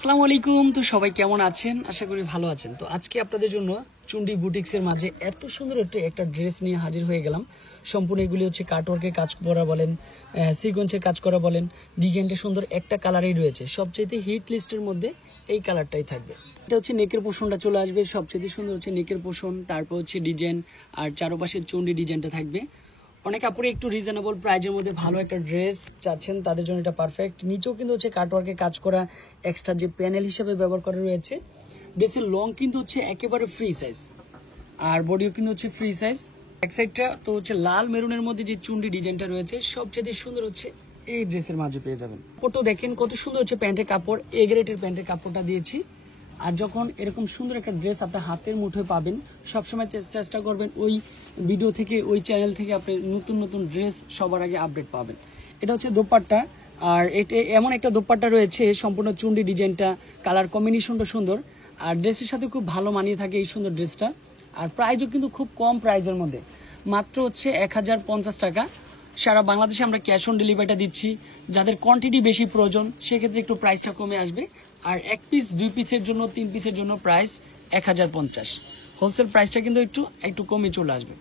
আসসালামু আলাইকুম। তো সবাই কেমন আছেন? আশা করি ভালো আছেন। তো আজকে আপনাদের জন্য চুন্ডি বুটিক্সের মাঝে এত সুন্দর একটা ড্রেস নিয়ে হাজির হয়ে গেলাম। সম্পূর্ণ এগুলি হচ্ছে কাটওয়ার্কের কাজ করা বলেন, সিকোয়েন্সের কাজ করা বলেন, ডিজাইনটা সুন্দর একটা কালারেই রয়েছে। সবচেয়ে হিট লিস্টের মধ্যে এই কালারটাই থাকবে। এটা হচ্ছে নেকের পোষণটা চলে আসবে, সবচেয়ে সুন্দর হচ্ছে নেকের পোষণ, তারপর হচ্ছে ডিজাইন আর চারপাশে চুন্ডি ডিজাইনটা থাকবে। অনেক আপুরে একটু রিজনেবল প্রাইজের মধ্যে ভালো একটা ড্রেস চাচ্ছেন, তাদের জন্য এটা পারফেক্ট। নিচেও কিন্তু হচ্ছে কাটওয়ার্কে কাজ করা, এক্সট্রা যে প্যানেল হিসেবে ব্যবহার করা রয়েছে। ড্রেসের লং কিন্তু হচ্ছে একেবারে ফ্রি সাইজ, আর বডিও কিন্তু হচ্ছে ফ্রি সাইজ। এক সাইডটা তো হচ্ছে লাল মেরুনের মধ্যে যে চুন্ডি ডিজাইনটা রয়েছে সবচেয়ে সুন্দর হচ্ছে এই ড্রেসের মাঝে পেয়ে যাবেন। ফটো দেখেন কত সুন্দর হচ্ছে প্যান্টের কাপড়, এ গ্রেডের প্যান্টের কাপড়টা দিয়েছি। আর যখন এরকম সুন্দর একটা ড্রেস আপনার হাতের মুঠোয় পাবেন, সবসময় চেষ্টা করবেন ওই ভিডিও থেকে, ওই চ্যানেল থেকে আপনি নতুন নতুন ড্রেস সবার আগে আপডেট পাবেন। এটা হচ্ছে দোপাট্টা, আর এটা এমন একটা দোপাট্টা রয়েছে, সম্পূর্ণ চুন্ডি ডিজাইনটা, কালার কম্বিনেশনটা সুন্দর, আর ড্রেসের সাথে খুব ভালো মানিয়ে থাকে এই সুন্দর ড্রেসটা। আর প্রাইসও কিন্তু খুব কম প্রাইজের মধ্যে, মাত্র হচ্ছে 1050 টাকা। সারা বাংলাদেশে আমরা ক্যাশ অন ডেলিভারিটা দিচ্ছি। যাদের কোয়ান্টিটি বেশি প্রয়োজন সেক্ষেত্রে একটু প্রাইসটা কমে আসবে। আর এক পিস, দুই পিসের জন্য, তিন পিসের জন্য প্রাইস 1050। হোলসেল প্রাইসটা কিন্তু একটু কমে চলে আসবে।